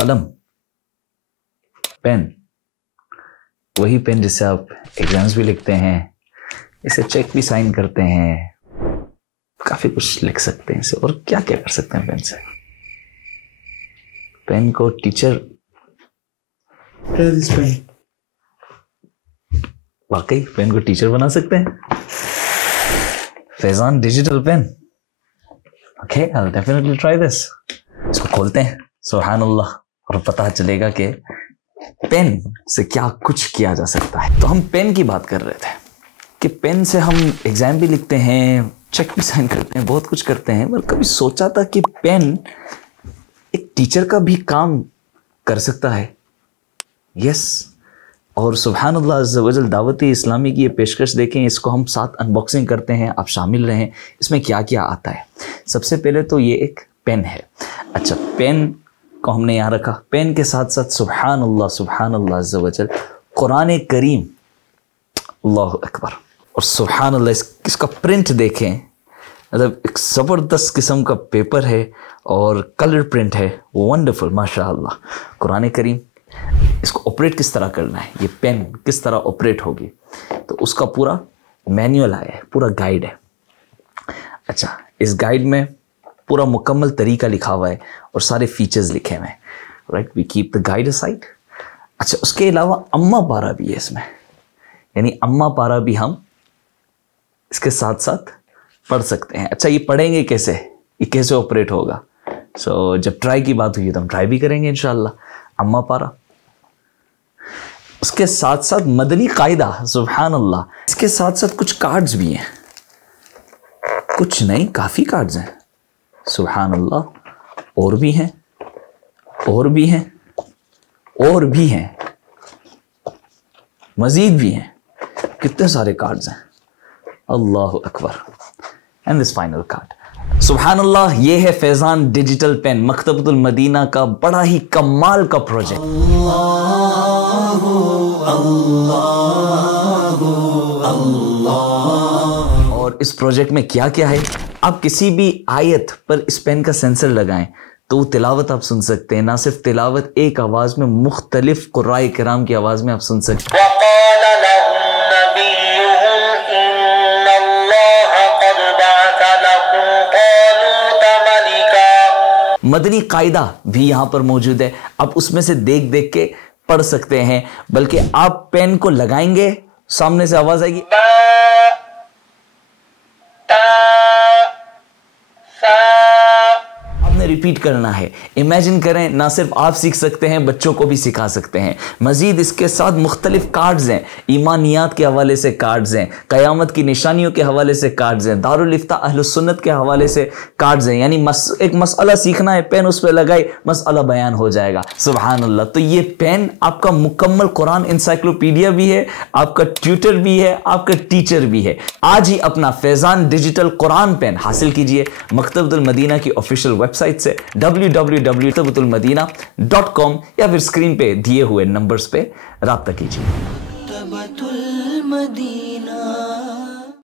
कलम, पेन, वही पेन जिससे आप एग्जाम्स भी लिखते हैं, इसे चेक भी साइन करते हैं, काफी कुछ लिख सकते हैं इसे। और क्या क्या कर सकते हैं पेन से? पेन को टीचर, वाकई पेन को टीचर बना सकते हैं। Faizan digital pen, okay, I will definitely try this. इसको खोलते हैं, सुभान अल्लाह, और पता चलेगा कि पेन से क्या कुछ किया जा सकता है। तो हम पेन की बात कर रहे थे कि पेन से हम एग्जाम भी लिखते हैं, चेक भी साइन करते हैं, बहुत कुछ करते हैं। पर कभी सोचा था कि पेन एक टीचर का भी काम कर सकता है? यस। और सुभान अल्लाह अज़्ज़ा वजल दावती इस्लामी की ये पेशकश देखें, इसको हम साथ अनबॉक्सिंग करते हैं, आप शामिल रहें। इसमें क्या क्या आता है? सबसे पहले तो ये एक पेन है। अच्छा, पेन को हमने यहाँ रखा, पेन के साथ साथ सुभान अल्लाह अज़्ज़ा वजल कुरान करीम, अल्लाहु अकबर। और सुभान अल्लाह, इसका प्रिंट देखें, मतलब एक ज़बरदस्त किस्म का पेपर है और कलर प्रिंट है, वंडरफुल माशाअल्लाह। कुरान करीम, इसको ऑपरेट किस तरह करना है, ये पेन किस तरह ऑपरेट होगी, तो उसका पूरा मैनुअल आया है, पूरा गाइड है। अच्छा, इस गाइड में पूरा मुकम्मल तरीका लिखा हुआ है और सारे फीचर्स लिखे हुए हैं। Right, we keep the guide aside. अच्छा, उसके अलावा अम्मा पारा भी है इसमें, यानी अम्मा पारा भी हम इसके साथ साथ पढ़ सकते हैं। अच्छा, ये पढ़ेंगे कैसे, ये कैसे ऑपरेट होगा? सो जब ट्राई की बात हुई तो हम ट्राई भी करेंगे इंशाअल्लाह। अम्मा पारा, उसके साथ साथ मदनी कायदा, सुभान अल्लाह। इसके साथ साथ कुछ कार्ड्स भी हैं, कुछ नहीं काफ़ी कार्ड्स हैं, सुभान अल्लाह। और भी हैं, और भी हैं, और भी हैं, मजीद भी हैं, कितने सारे कार्ड्स हैं, अल्लाह अकबर। एंड दिस फाइनल कार्ड, सुभान अल्लाह। ये है फैजान डिजिटल पेन, मकतबतुल मदीना का बड़ा ही कमाल का प्रोजेक्ट। और इस प्रोजेक्ट में क्या क्या है, आप किसी भी आयत पर इस पेन का सेंसर लगाएं तो तिलावत आप सुन सकते हैं। ना सिर्फ तिलावत, एक आवाज में मुख्तलिफ कुर्राए किराम की आवाज में आप सुन सकते हैं। मदनी कायदा भी यहाँ पर मौजूद है, आप उसमें से देख देख के पढ़ सकते हैं। बल्कि आप पेन को लगाएंगे, सामने से आवाज आएगी, आपने रिपीट करना है। इमेजिन करें, ना सिर्फ आप सीख सकते हैं, बच्चों को भी सिखा सकते हैं। मजीद इसके साथ मुख्तलिफ कार्ड्स हैं, ईमानियात के हवाले से कार्ड्स हैं, क़यामत की निशानियों के हवाले से कार्ड्स हैं, दारुल इफ्ता अहलुस सुन्नत के हवाले से कार्ड्स हैं। यानी एक मसला सीखना है, पेन उस पर लगाई, मसला बयान हो जाएगा, सुभान अल्लाह। तो ये पेन आपका मुकम्मल कुरान इंसाइक्लोपीडिया भी है, आपका ट्यूटर भी है, आपका टीचर भी है। आज ही अपना फैजान डिजिटल कुरान पेन हासिल कीजिए मकतबतुल मदीना की ऑफिशियल वेबसाइट से www.maktabatuldin.com या फिर स्क्रीन पे दिए हुए नंबर्स पे राब्ता कीजिए।